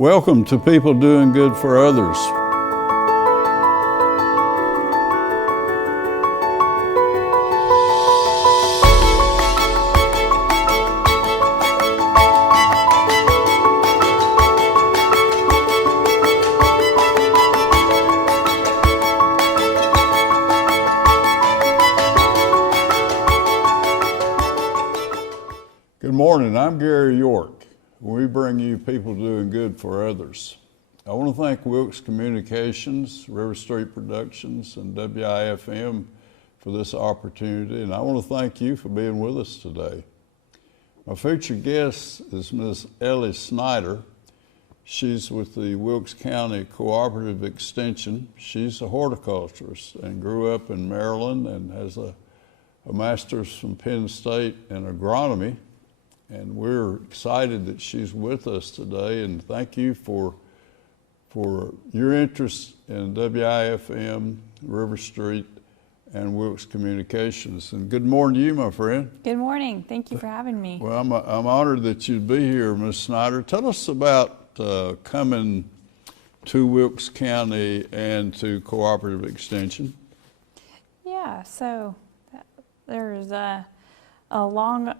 Welcome to People Doing Good for Others. Good morning, I'm Gary York. We bring you People Doing Good for Others. I want to thank Wilkes Communications, River Street Productions, and WIFM for this opportunity, and I want to thank you for being with us today. My featured guest is Ms. Eli Snyder. She's with the Wilkes County Cooperative Extension. She's a horticulturist and grew up in Maryland and has a master's from Penn State in agronomy. And we're excited that she's with us today, and thank you for your interest in WIFM, River Street, and Wilkes Communications. And good morning to you, my friend. Good morning. Thank you for having me. Well, I'm honored that you'd be here, Ms. Snyder. Tell us about coming to Wilkes County and to Cooperative Extension. Yeah, so there's a long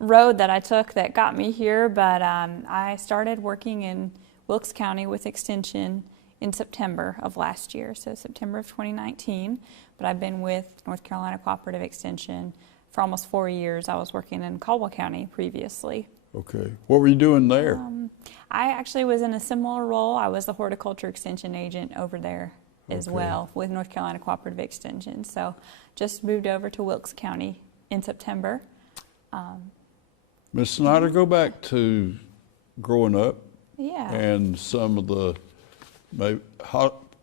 road that I took that got me here, but I started working in Wilkes County with Extension in September of last year, so September of 2019. But I've been with North Carolina Cooperative Extension for almost 4 years. I was working in Caldwell County previously. Okay. What were you doing there? I actually was in a similar role. I was the horticulture extension agent over there as well with North Carolina Cooperative Extension. So just moved over to Wilkes County in September. Ms. Snyder, go back to growing up. Yeah. And some of the,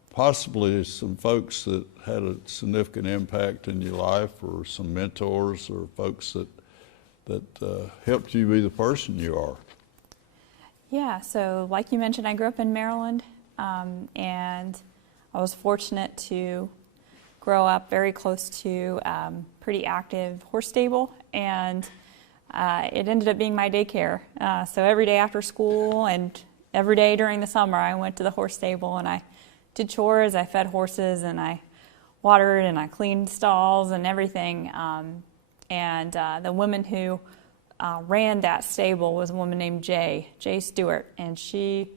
possibly some folks that had a significant impact in your life, or some mentors or folks that helped you be the person you are. Yeah, so like you mentioned, I grew up in Maryland, and I was fortunate to grow up very close to pretty active horse stable, and it ended up being my daycare. So every day after school and every day during the summer, I went to the horse stable and I did chores. I fed horses and I watered and I cleaned stalls and everything. And the woman who ran that stable was a woman named Jay Stewart, and she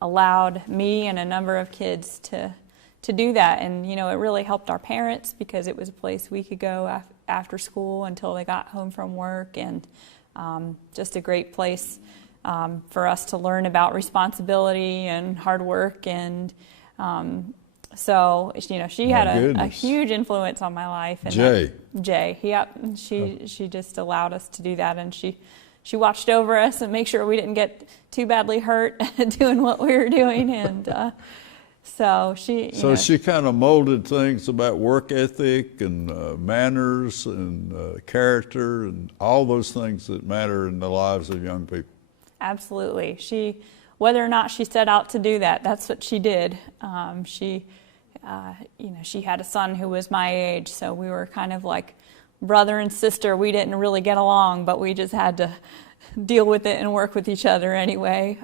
allowed me and a number of kids to do that. And you know, it really helped our parents because it was a place we could go after school until they got home from work, and just a great place for us to learn about responsibility and hard work. And so you know, she had a huge influence on my life. And Jay, yep. She just allowed us to do that, and she watched over us and make sure we didn't get too badly hurt doing what we were doing. And So she kind of molded things about work ethic and manners and character and all those things that matter in the lives of young people. Absolutely. Whether or not she set out to do that, that's what she did. She had a son who was my age, so we were kind of like brother and sister. We didn't really get along, but we just had to deal with it and work with each other anyway.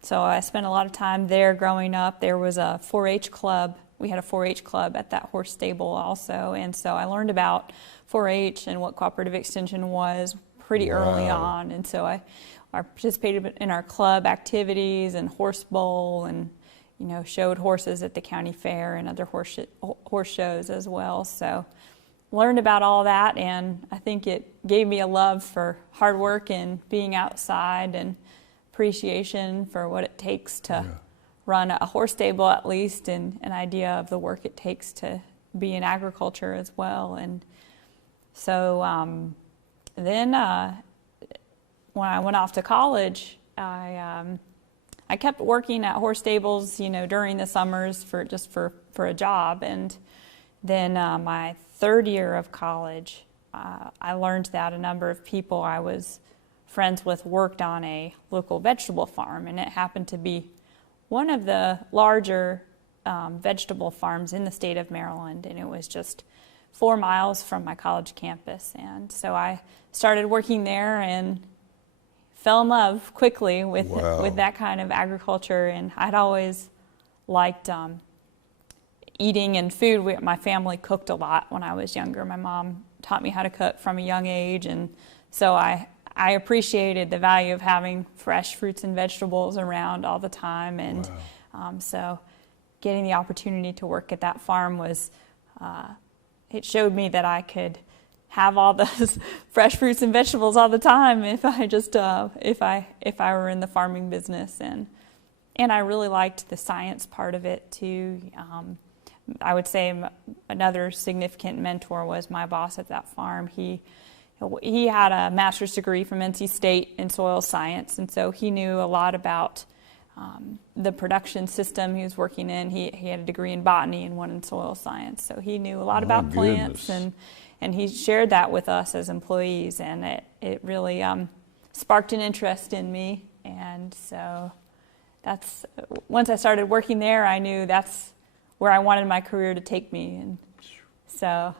So I spent a lot of time there growing up. There was a 4-H club. We had a 4-H club at that horse stable also. And so I learned about 4-H and what cooperative extension was pretty early on. And so I participated in our club activities and horse bowl, and you know, showed horses at the county fair and other horse shows as well. So learned about all that, and I think it gave me a love for hard work and being outside, and appreciation for what it takes to run a horse stable, at least, and an idea of the work it takes to be in agriculture as well. And so then when I went off to college, I kept working at horse stables, you know, during the summers for a job. And then my third year of college, I learned that a number of people I was friends with worked on a local vegetable farm, and it happened to be one of the larger vegetable farms in the state of Maryland, and it was just 4 miles from my college campus. And so I started working there and fell in love quickly with Wow. with that kind of agriculture, and I'd always liked eating and food. My family cooked a lot when I was younger. My mom taught me how to cook from a young age, and so I appreciated the value of having fresh fruits and vegetables around all the time. And so getting the opportunity to work at that farm was, it showed me that I could have all those fresh fruits and vegetables all the time if I just if I were in the farming business. And I really liked the science part of it too. I would say another significant mentor was my boss at that farm. He had a master's degree from NC State in soil science, and so he knew a lot about the production system he was working in. He had a degree in botany and one in soil science, so he knew a lot about plants, and he shared that with us as employees, and it really sparked an interest in me. And so once I started working there, I knew that's where I wanted my career to take me, and so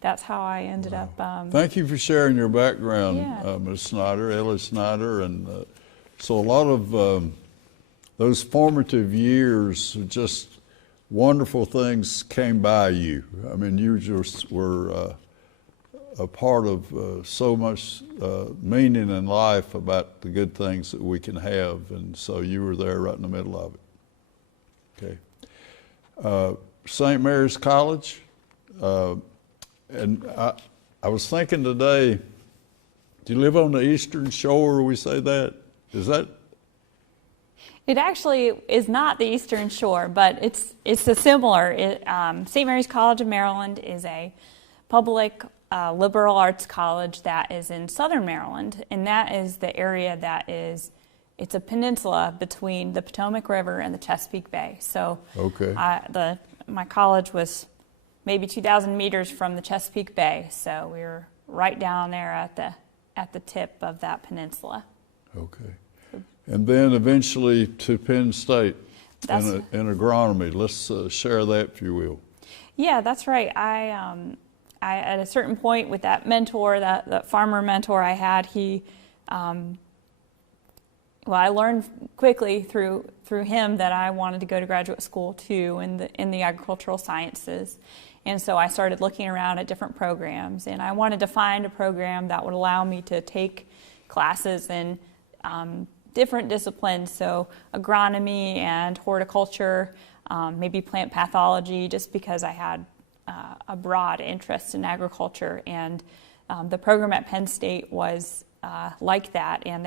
that's how I ended up. Thank you for sharing your background, Yeah. Ms. Snyder, Eli Snyder. And so a lot of those formative years, just wonderful things came by you. I mean, you just were a part of so much meaning in life about the good things that we can have, and so you were there right in the middle of it. Okay. St. Mary's College, and I was thinking today, do you live on the Eastern Shore, we say that? Is that? It actually is not the Eastern Shore, but it's a similar. St. Mary's College of Maryland is a public liberal arts college that is in southern Maryland, and that is the area that it's a peninsula between the Potomac River and the Chesapeake Bay. So Okay. My college was maybe 2,000 meters from the Chesapeake Bay, so we were right down there at the tip of that peninsula. Okay. And then eventually to Penn State in agronomy. Let's share that, if you will. Yeah, that's right. I at a certain point with that mentor, that farmer mentor I had, I learned quickly through him that I wanted to go to graduate school too in the agricultural sciences. And so I started looking around at different programs, and I wanted to find a program that would allow me to take classes in different disciplines, so agronomy and horticulture, maybe plant pathology, just because I had a broad interest in agriculture. And the program at Penn State was like that, and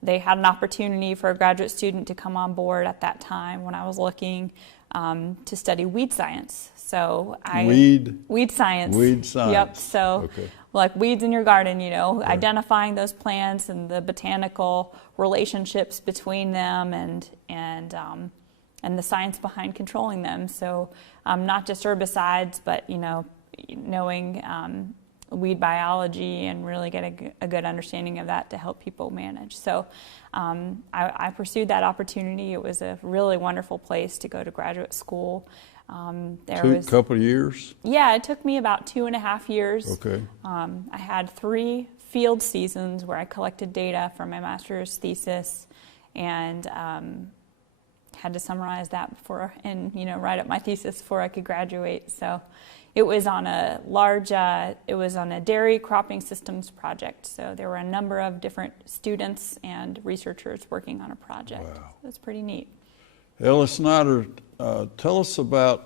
they had an opportunity for a graduate student to come on board at that time when I was looking to study weed science. So weed science. Weed science. Yep. So okay. Like weeds in your garden, right. Identifying those plants and the botanical relationships between them, and the science behind controlling them. So not just herbicides, but knowing weed biology and really get a good understanding of that to help people manage. So I pursued that opportunity. It was a really wonderful place to go to graduate school. Couple of years? Yeah, it took me about 2.5 years. Okay. I had 3 field seasons where I collected data for my master's thesis, and had to summarize that write up my thesis before I could graduate. So it was on a large, it was on a dairy cropping systems project. So there were a number of different students and researchers working on a project. Wow. So it's pretty neat. Eli Snyder, tell us about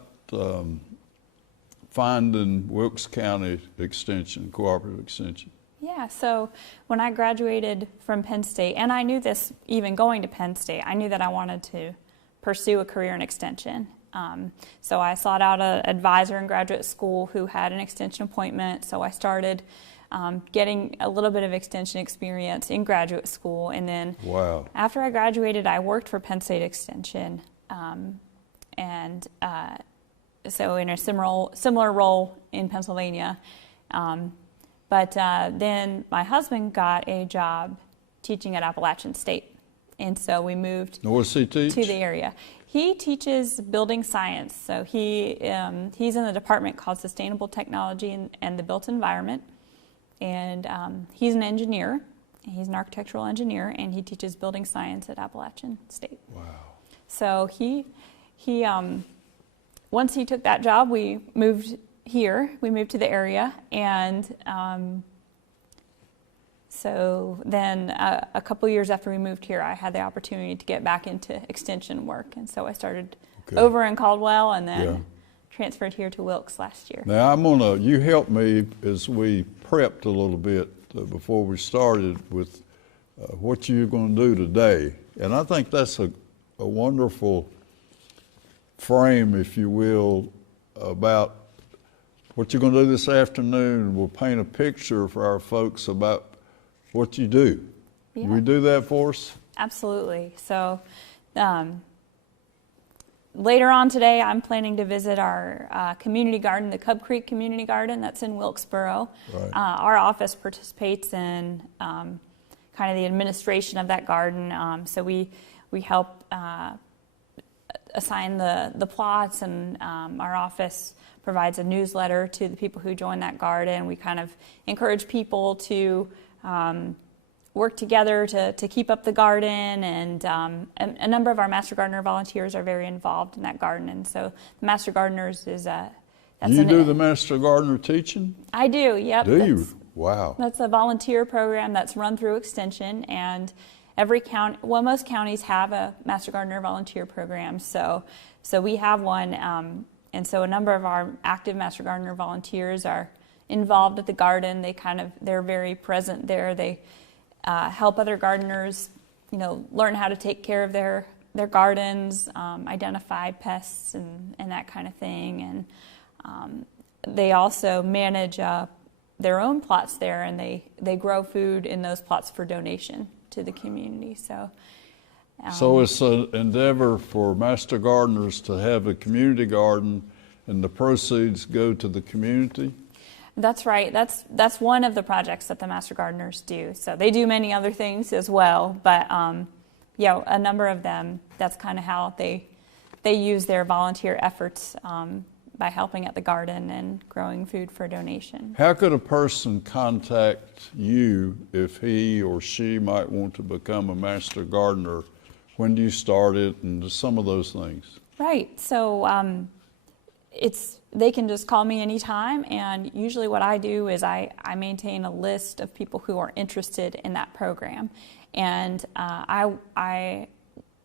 finding Wilkes County Extension, Cooperative Extension. Yeah, so when I graduated from Penn State, and I knew this even going to Penn State, I knew that I wanted to pursue a career in extension. So I sought out an advisor in graduate school who had an extension appointment. So I started getting a little bit of extension experience in graduate school. And then after I graduated, I worked for Penn State Extension. So in a similar role in Pennsylvania. But then my husband got a job teaching at Appalachian State. And so we moved to the area. He teaches building science. So he's in the department called Sustainable Technology and the Built Environment. And he's an engineer. He's an architectural engineer, and he teaches building science at Appalachian State. Wow. So he once he took that job, we moved here. We moved to the area, and so then a couple years after we moved here, I had the opportunity to get back into extension work, and so I started over in Caldwell, and then transferred here to Wilkes last year. Now you helped me as we prepped a little bit before we started with what you're going to do today. And I think that's a wonderful frame, if you will, about what you're going to do this afternoon. Will paint a picture for our folks about what you do. Yeah. Will you do that for us? Absolutely. So later on today, I'm planning to visit our community garden, the Cub Creek Community Garden that's in Wilkesboro. Right. Our office participates in kind of the administration of that garden. So we help assign the plots, and our office provides a newsletter to the people who join that garden. We kind of encourage people to work together to keep up the garden, and a number of our Master Gardener volunteers are very involved in that garden. And so the Master Gardeners is You do the Master Gardener teaching? I do, yep. Do you? Wow. That's a volunteer program that's run through Extension, and every county, well, most counties have a Master Gardener volunteer program, so we have one, and so a number of our active Master Gardener volunteers are involved at the garden. They're very present there. They help other gardeners, learn how to take care of their gardens, identify pests and that kind of thing, and they also manage their own plots there, and they grow food in those plots for donation to the community. So it's an endeavor for Master Gardeners to have a community garden, and the proceeds go to the community? That's right. That's one of the projects that the Master Gardeners do. So they do many other things as well, but a number of them, that's kind of how they use their volunteer efforts by helping at the garden and growing food for donation. How could a person contact you if he or she might want to become a Master Gardener? When do you start it, and some of those things? Right. So they can just call me anytime, and usually what I do is I maintain a list of people who are interested in that program, and I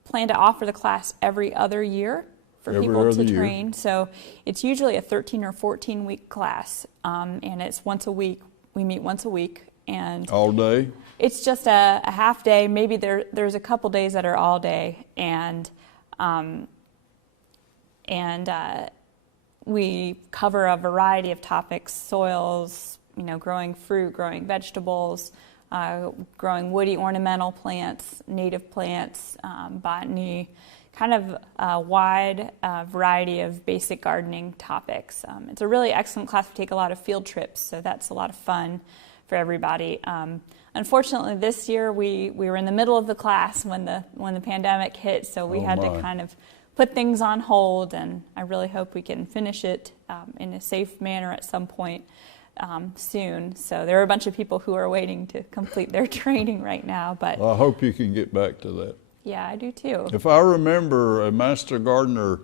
plan to offer the class every other year for people to train. So it's usually a 13 or 14 week class, and it's once a week. We meet once a week. And all day? It's just a half day. Maybe there's a couple days that are all day, and we cover a variety of topics: soils, growing fruit, growing vegetables, growing woody ornamental plants, native plants, botany, kind of a wide variety of basic gardening topics. It's a really excellent class. We take a lot of field trips, so that's a lot of fun for everybody. Unfortunately, this year we were in the middle of the class when the pandemic hit, so we had to kind of put things on hold, and I really hope we can finish it in a safe manner at some point soon. So there are a bunch of people who are waiting to complete their training right now. But well, I hope you can get back to that. Yeah, I do too. If I remember, a Master Gardener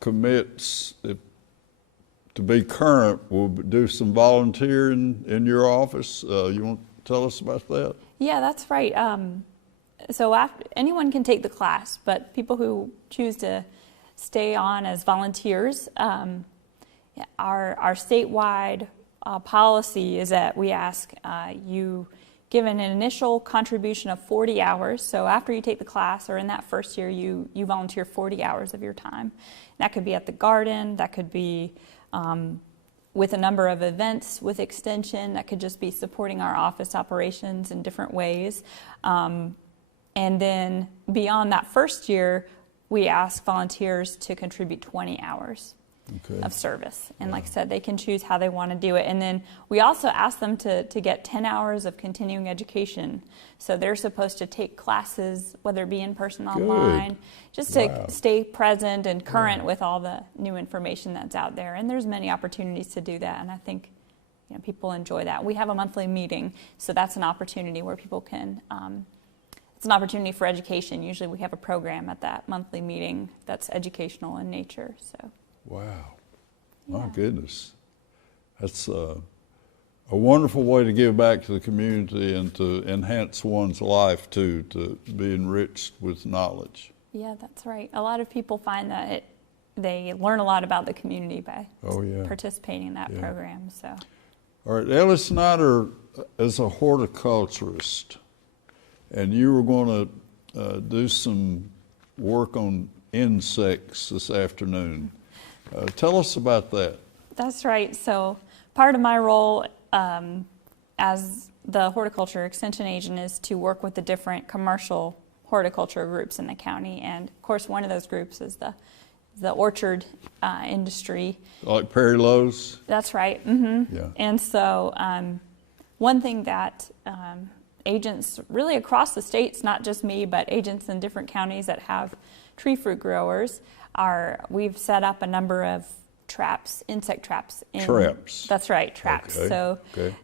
commits to be current, will do some volunteering in your office. You want to tell us about that? Yeah, that's right. So anyone can take the class, but people who choose to stay on as volunteers, our statewide policy is that we ask you give an initial contribution of 40 hours. So after you take the class, or in that first year, you volunteer 40 hours of your time. That could be at the garden, that could be with a number of events with Extension, that could just be supporting our office operations in different ways. And then beyond that first year, we ask volunteers to contribute 20 hours of service. And like I said, they can choose how they want to do it. And then we also ask them to get 10 hours of continuing education. So they're supposed to take classes, whether it be in person, online, just to stay present and current with all the new information that's out there. And there's many opportunities to do that. And I think people enjoy that. We have a monthly meeting, so that's an opportunity where people can, it's an opportunity for education. Usually we have a program at that monthly meeting that's educational in nature. So. Wow, my Yeah. goodness. That's a wonderful way to give back to the community and to enhance one's life too, to be enriched with knowledge. Yeah, that's right. A lot of people find that they learn a lot about the community by participating in that program. So. All right, Eli Snyder, as a horticulturist, and you were going to do some work on insects this afternoon. Tell us about that. That's right. So part of my role as the horticulture extension agent is to work with the different commercial horticulture groups in the county. And of course, one of those groups is the orchard industry. Like Perry Lowe's? That's right. Mm-hmm. Yeah. And so one thing that agents really across the states, not just me, but agents in different counties that have tree fruit growers, we've set up a number of traps, insect traps. Traps? That's right, traps. Okay. So okay.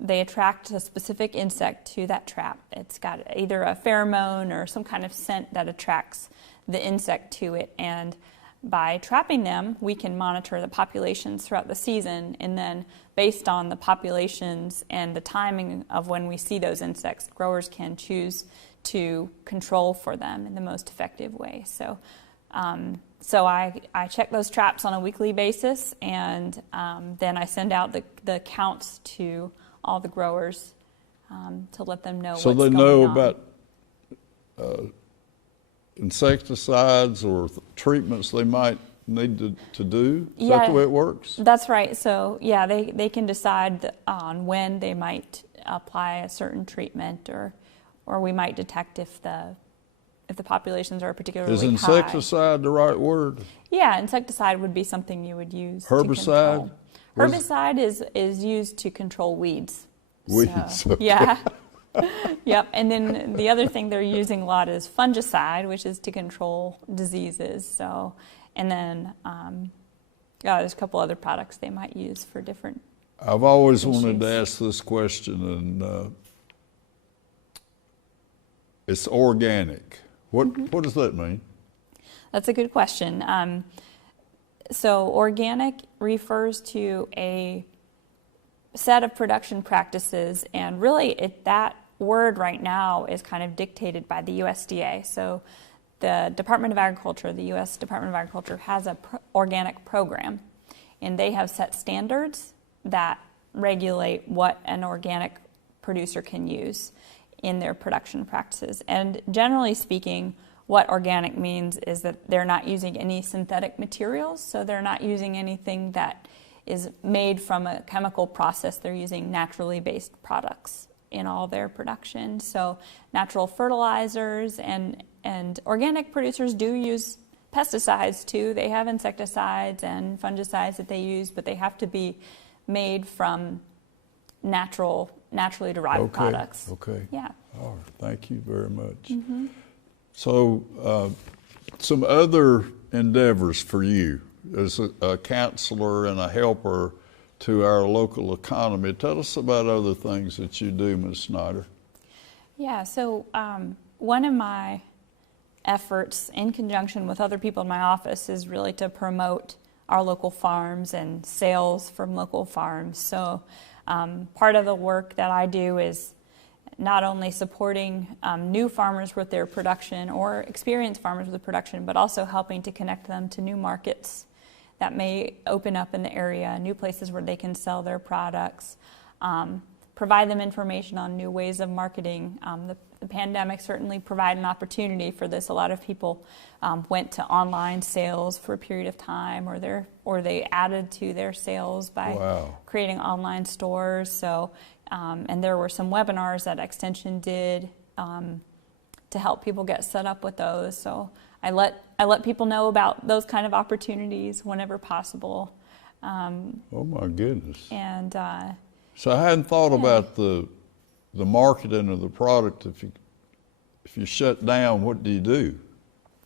They attract a specific insect to that trap. It's got either a pheromone or some kind of scent that attracts the insect to it. And by trapping them, we can monitor the populations throughout the season, and then based on the populations and the timing of when we see those insects, growers can choose to control for them in the most effective way. So I check those traps on a weekly basis, and then I send out the counts to all the growers to let them know what's going on. So they know about insecticides or treatments they might need to do? Is that the way it works? That's right. So yeah, they can decide on when they might apply a certain treatment, or we might detect if the populations are particularly high. Is insecticide the right word? Yeah, insecticide would be something you would use. Herbicide? To herbicide is used to control weeds. Weeds. So, okay. Yeah. Yep. And then the other thing they're using a lot is fungicide, which is to control diseases. So, and then there's a couple other products they might use for different I've always issues. wanted to ask this question, and it's organic. What does that mean? That's a good question. So organic refers to a set of production practices, and really that word right now is kind of dictated by the USDA. So the Department of Agriculture, the U.S. Department of Agriculture, has a organic program, and they have set standards that regulate what an organic producer can use in their production practices. And generally speaking, what organic means is that they're not using any synthetic materials, so they're not using anything that is made from a chemical process. They're using naturally based products in all their production. So natural fertilizers, and organic producers do use pesticides too. They have insecticides and fungicides that they use, but they have to be made from naturally derived products. Okay. Yeah. All right. Thank you very much. Mm-hmm. So some other endeavors for you as a counselor and a helper to our local economy. Tell us about other things that you do, Ms. Snyder. Yeah, so one of my efforts in conjunction with other people in my office is really to promote our local farms and sales from local farms. So part of the work that I do is not only supporting new farmers with their production or experienced farmers with production, but also helping to connect them to new markets that may open up in the area, new places where they can sell their products, provide them information on new ways of marketing. The pandemic certainly provided an opportunity for this. A lot of people went to online sales for a period of time, or they added to their sales by creating online stores. So, and there were some webinars that Extension did to help people get set up with those. So I let people know about those kind of opportunities whenever possible. Oh my goodness! And so I hadn't thought about the marketing of the product. If you shut down, what do you do?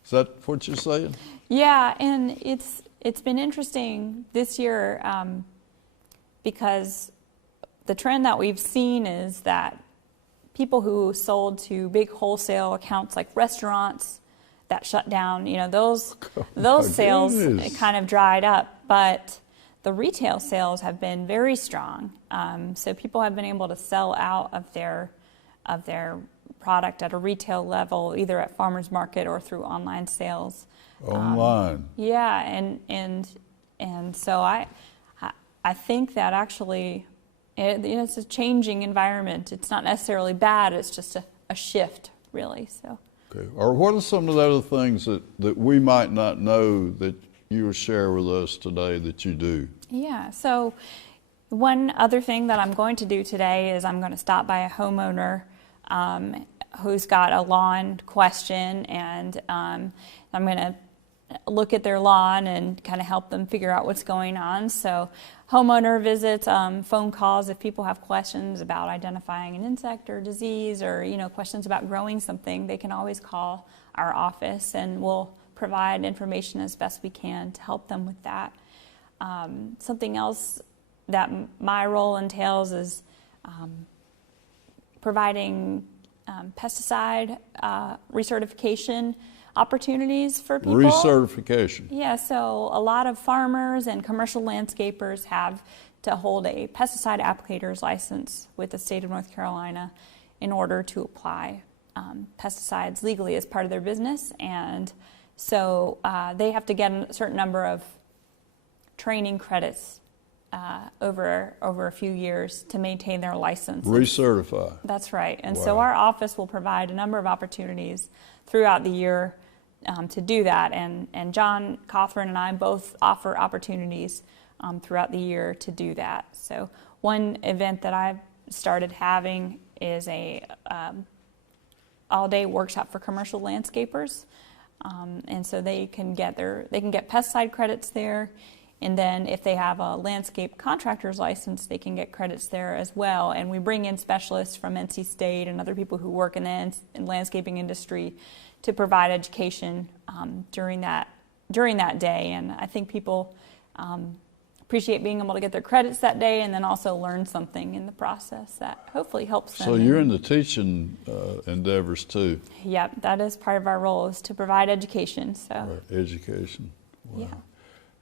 Is that what you're saying? Yeah, and it's been interesting this year. because the trend that we've seen is that people who sold to big wholesale accounts like restaurants that shut down, those sales kind of dried up, but the retail sales have been very strong. So people have been able to sell out of their product at a retail level, either at farmers market or through online sales. Online. And so I think that actually it's a changing environment. It's not necessarily bad. It's just a shift, really. So. Okay. Or what are some of the other things that we might not know that you will share with us today that you do? Yeah. So one other thing that I'm going to do today is I'm going to stop by a homeowner who's got a lawn question, and I'm going to look at their lawn and kind of help them figure out what's going on. So homeowner visits, phone calls if people have questions about identifying an insect or disease, or questions about growing something, they can always call our office and we'll provide information as best we can to help them with that. Something else that my role entails is providing pesticide recertification opportunities for people. Recertification. Yeah, so a lot of farmers and commercial landscapers have to hold a pesticide applicator's license with the state of North Carolina in order to apply pesticides legally as part of their business. And so they have to get a certain number of training credits over a few years to maintain their license. Recertify. That's right. And Wow. so our office will provide a number of opportunities throughout the year to do that. And John Cothran and I both offer opportunities throughout the year to do that. So one event that I've started having is a all-day workshop for commercial landscapers. And so they can get pesticide credits there. And then if they have a landscape contractor's license, they can get credits there as well. And we bring in specialists from NC State and other people who work in the landscaping industry to provide education during that day. And I think people appreciate being able to get their credits that day and then also learn something in the process that hopefully helps them. So you're in the teaching endeavors too? Yep, that is part of our role, is to provide education. So Right. Education. Wow. Yeah.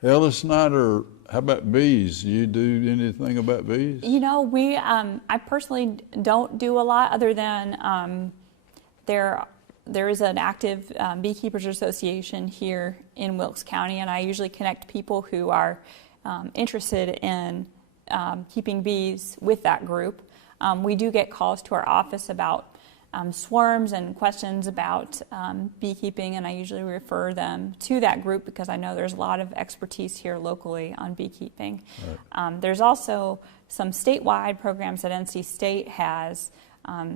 Eli Snyder, how about bees? You do anything about bees? I personally don't do a lot other than there is an active beekeepers association here in Wilkes County, and I usually connect people who are interested in keeping bees with that group. We do get calls to our office about swarms and questions about beekeeping, and I usually refer them to that group because I know there's a lot of expertise here locally on beekeeping. Right. There's also some statewide programs that NC State has,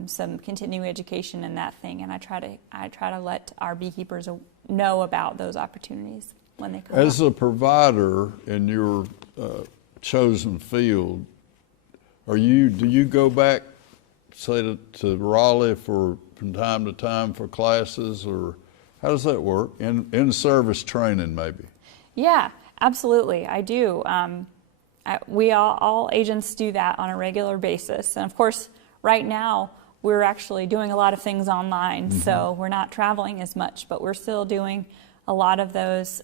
some continuing education in that thing, and I try to let our beekeepers know about those opportunities when they come As up. a provider in your chosen field, do you go back, say, to Raleigh from time to time for classes, or how does that work? In-service training, maybe? Yeah, absolutely, I do. We all agents do that on a regular basis, and of course, right now we're actually doing a lot of things online, so we're not traveling as much, but we're still doing a lot of those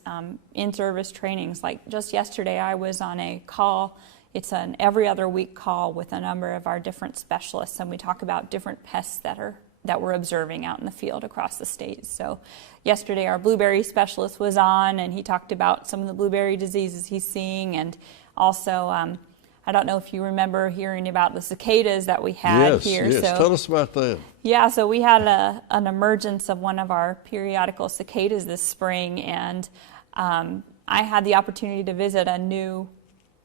in-service trainings. Like just yesterday, I was on a call. It's an every other week call with a number of our different specialists, and we talk about different pests that we're observing out in the field across the state. So yesterday our blueberry specialist was on, and he talked about some of the blueberry diseases he's seeing, and also I don't know if you remember hearing about the cicadas that we had here. Yes, tell us about that. Yeah, so we had an emergence of one of our periodical cicadas this spring, and I had the opportunity to visit a new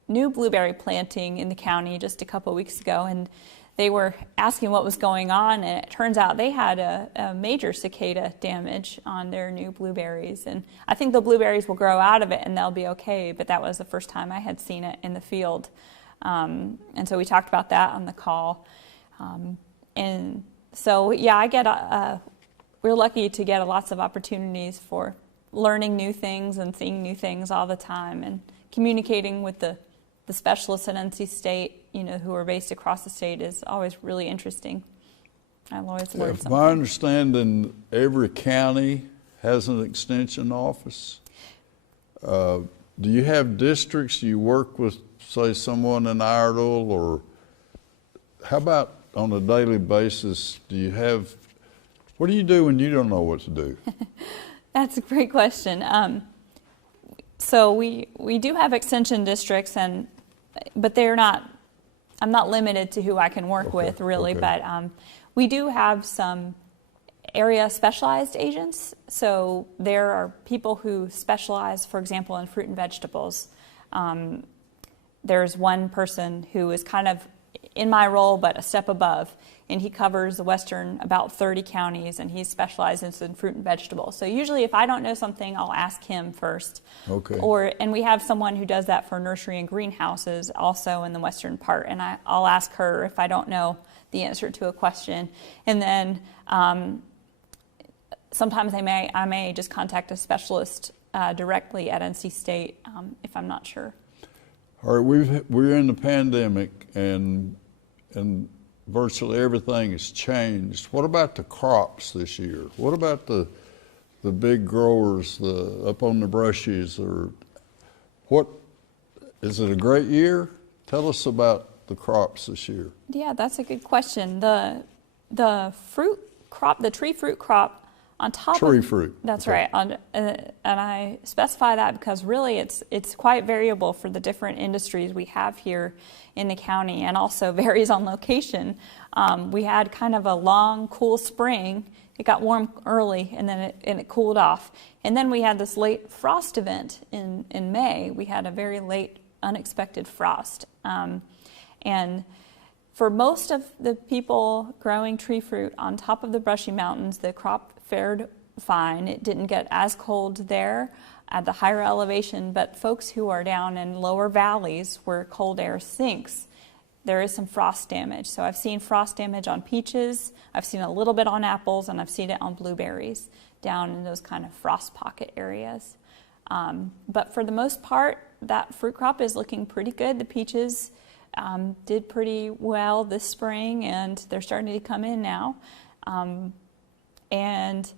blueberry planting in the county just a couple weeks ago, and they were asking what was going on, and it turns out they had a major cicada damage on their new blueberries. And I think the blueberries will grow out of it and they'll be okay, but that was the first time I had seen it in the field. And so we talked about that on the call. And so, yeah, we're lucky to get lots of opportunities for learning new things and seeing new things all the time and communicating with the the specialists at NC State, who are based across the state, is always really interesting. I've always learned something. My understanding, every county has an extension office. Do you have districts you work with, say, someone in Iredell, or how about on a daily basis, what do you do when you don't know what to do? That's a great question. So we do have extension districts, but I'm not limited to who I can work with, really, but we do have some area specialized agents. So there are people who specialize, for example, in fruit and vegetables. There's one person who is kind of in my role, but a step above, and he covers the western about 30 counties, and he specializes in fruit and vegetables. So usually if I don't know something, I'll ask him first. Okay. And we have someone who does that for nursery and greenhouses also in the western part, and I'll ask her if I don't know the answer to a question. And then sometimes I may just contact a specialist directly at NC State if I'm not sure. All right, we're in the pandemic, and virtually everything has changed. What about the crops this year? What about the big growers up on the brushes? Is it a great year? Tell us about the crops this year. Yeah, that's a good question. The fruit crop, the tree fruit crop, on top tree of fruit. That's okay. right. And I specify that because really it's quite variable for the different industries we have here in the county, and also varies on location. We had kind of a long, cool spring. It got warm early, and then it cooled off. And then we had this late frost event in May. We had a very late, unexpected frost. And for most of the people growing tree fruit on top of the brushy mountains, the crop fared fine. It didn't get as cold there at the higher elevation, but folks who are down in lower valleys where cold air sinks, there is some frost damage. So I've seen frost damage on peaches, I've seen a little bit on apples, and I've seen it on blueberries down in those kind of frost pocket areas. But for the most part, that fruit crop is looking pretty good. The peaches did pretty well this spring, and they're starting to come in now. And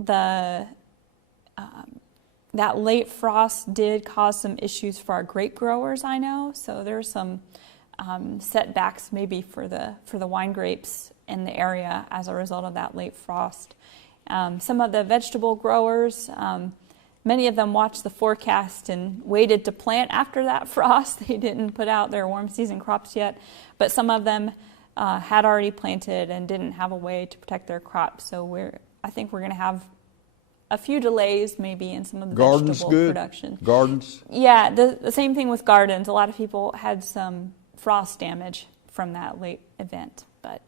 that late frost did cause some issues for our grape growers, I know. So there's some setbacks maybe for the wine grapes in the area as a result of that late frost. Some of the vegetable growers, many of them watched the forecast and waited to plant after that frost. They didn't put out their warm season crops yet, but some of them had already planted and didn't have a way to protect their crops. So I think we're going to have a few delays maybe in some of the vegetable production. Gardens? Yeah, the same thing with gardens. A lot of people had some frost damage from that late event, but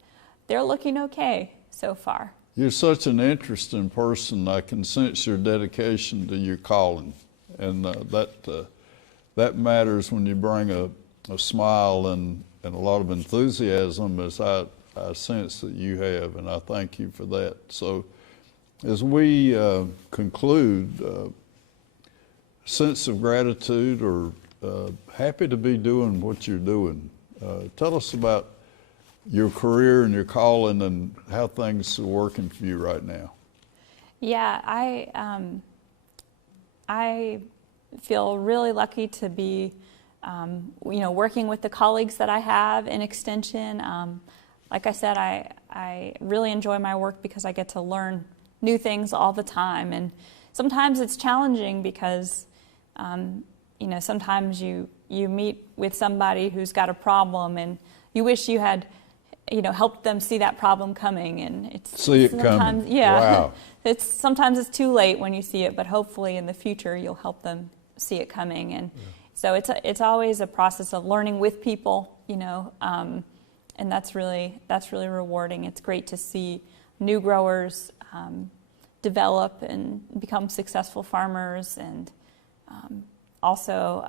they're looking okay so far. You're such an interesting person. I can sense your dedication to your calling, and that matters when you bring a smile and a lot of enthusiasm, as I sense that you have, and I thank you for that. So as we conclude, sense of gratitude, or happy to be doing what you're doing. Tell us about your career and your calling and how things are working for you right now. Yeah, I feel really lucky to be working with the colleagues that I have in Extension. Like I said, I really enjoy my work because I get to learn new things all the time. And sometimes it's challenging because, sometimes you meet with somebody who's got a problem and you wish you had, helped them see that problem coming. And see it coming. Yeah. Wow. Sometimes it's too late when you see it, but hopefully in the future you'll help them see it coming. And so it's always a process of learning with people, and that's really rewarding. It's great to see new growers develop and become successful farmers, and also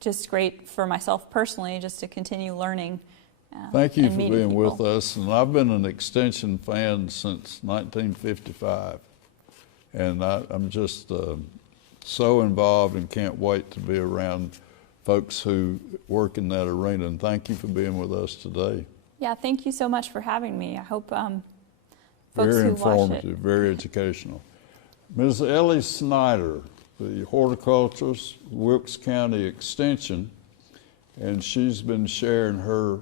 just great for myself personally just to continue learning. Thank you for being people. with us. And I've been an Extension fan since 1955, and I'm just so involved and can't wait to be around folks who work in that arena. And thank you for being with us today. Yeah, thank you so much for having me. I hope folks Very who watch it. informative, very educational. Ms. Eli Snyder, the horticulturist, Wilkes County Extension, and she's been sharing her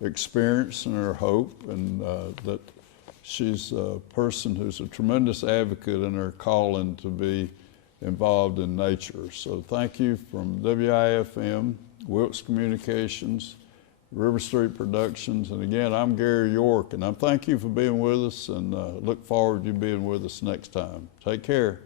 experience and her hope, and that she's a person who's a tremendous advocate in her calling to be involved in nature. So thank you from WIFM, Wilkes Communications, River Street Productions, and again, I'm Gary York, and I thank you for being with us, and look forward to you being with us next time. Take care.